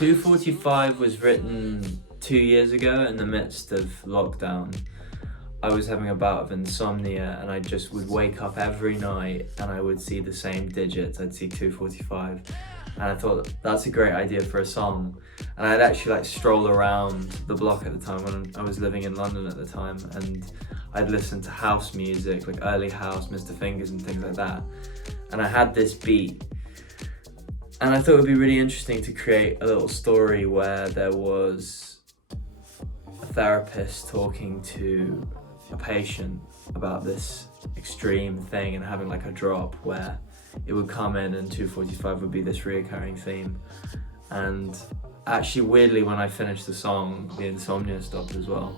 2:45 was written 2 years ago in the midst of lockdown. I was having a bout of insomnia and I just would wake up every night and I would see the same digits. I'd see 2:45 and I thought that's a great idea for a song. And I'd actually like stroll around the block at the time when I was living in London at the time, and I'd listen to house music, like early house, Mr. Fingers and things like that. And I had this beat and I thought it would be really interesting to create a little story where there was a therapist talking to a patient about this extreme thing and having like a drop where it would come in and 2:45 would be this reoccurring theme. And actually, weirdly, when I finished the song, the insomnia stopped as well.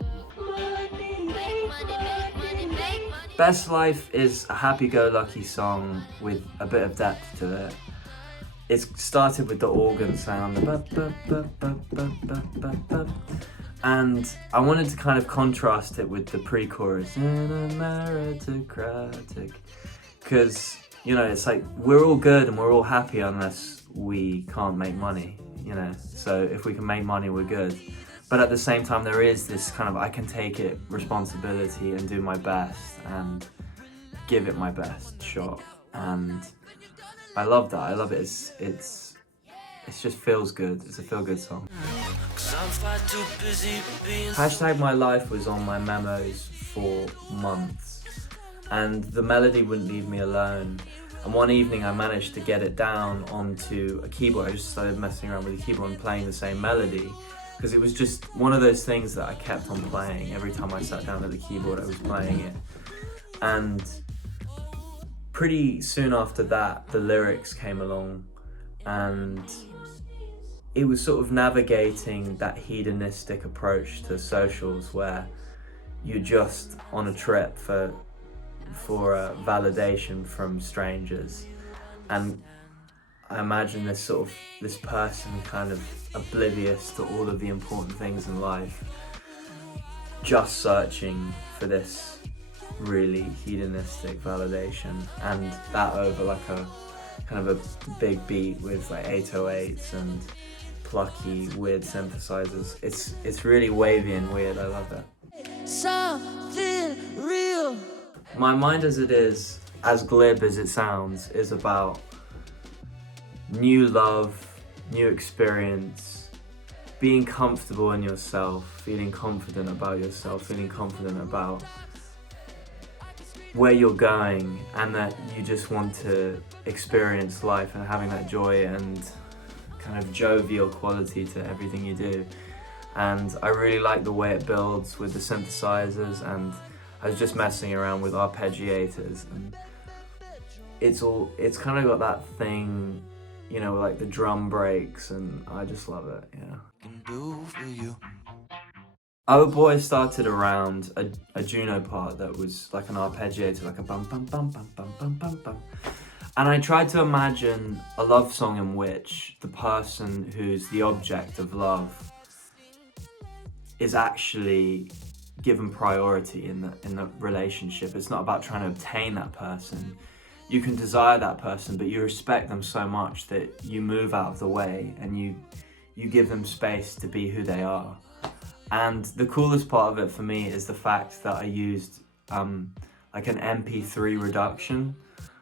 Best Life is a happy-go-lucky song with a bit of depth to it. It started with the organ sound, and I wanted to kind of contrast it with the pre-chorus, in a meritocratic, because, you know, it's like we're all good and we're all happy unless we can't make money, you know, so if we can make money we're good. But at the same time there is this kind of I can take it responsibility and do my best and give it my best shot, and I love that. I love it. It just feels good. It's a feel-good song. Hashtag My Life was on my memos for months, and the melody wouldn't leave me alone. And one evening I managed to get it down onto a keyboard. I just started messing around with the keyboard and playing the same melody, because it was just one of those things that I kept on playing. Every time I sat down at the keyboard I was playing it. And pretty soon after that the lyrics came along, and it was sort of navigating that hedonistic approach to socials where you're just on a trip for validation from strangers. And I imagine this person kind of oblivious to all of the important things in life, just searching for this really hedonistic validation, and that over like a kind of a big beat with like 808s and plucky weird synthesizers. It's really wavy and weird. I love it. Something real. My Mind As It Is, as glib as it sounds, is about new love, new experience, being comfortable in yourself, feeling confident about yourself, feeling confident about where you're going, and that you just want to experience life and having that joy and kind of jovial quality to everything you do. And I really like the way it builds with the synthesizers, and I was just messing around with arpeggiators, and it's kind of got that thing, you know, like the drum breaks, and I just love it, yeah. Oh Boy started around a Juno part that was like an arpeggiator, like a bum bum bum bum bum bum bum bum. And I tried to imagine a love song in which the person who's the object of love is actually given priority in the relationship. It's not about trying to obtain that person. You can desire that person, but you respect them so much that you move out of the way and you give them space to be who they are. And the coolest part of it for me is the fact that I used like an MP3 reduction.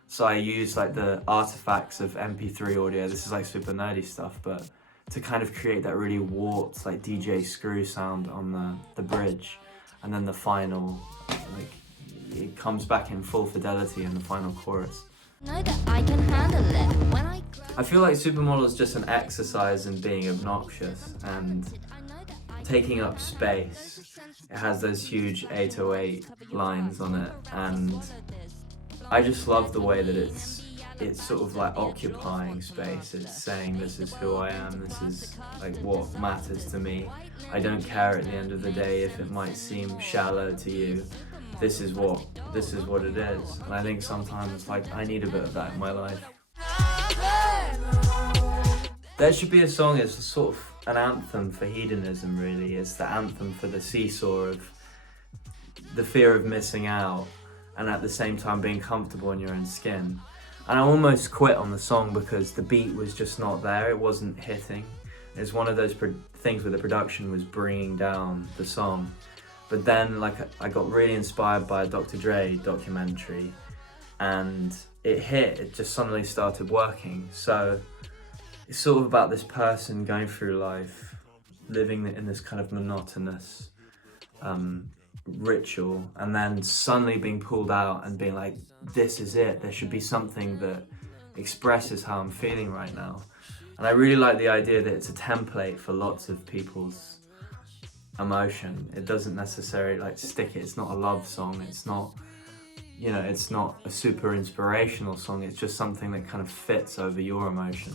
So I used like the artifacts of MP3 audio. This is like super nerdy stuff, but to kind of create that really warped like DJ Screw sound on the bridge. And then the final, like, it comes back in full fidelity in the final chorus. Know that I can handle it. When I feel like Supermodel is just an exercise in being obnoxious and taking up space. It has those huge 808 lines on it, and I just love the way that it's sort of like occupying space. It's saying this is who I am, this is like what matters to me. I don't care at the end of the day if it might seem shallow to you. This is what it is. And I think sometimes like I need a bit of that in my life. There should be a song that's sort of an anthem for hedonism, really. It's the anthem for the seesaw of the fear of missing out and at the same time being comfortable in your own skin. And I almost quit on the song because the beat was just not there, it wasn't hitting. It's one of those things where the production was bringing down the song. But then like I got really inspired by a Dr. Dre documentary, and it just suddenly started working. So it's sort of about this person going through life, living in this kind of monotonous ritual, and then suddenly being pulled out and being like, this is it, there should be something that expresses how I'm feeling right now. And I really like the idea that it's a template for lots of people's emotion. It doesn't necessarily like stick it, it's not a love song, it's not, you know, it's not a super inspirational song, it's just something that kind of fits over your emotions.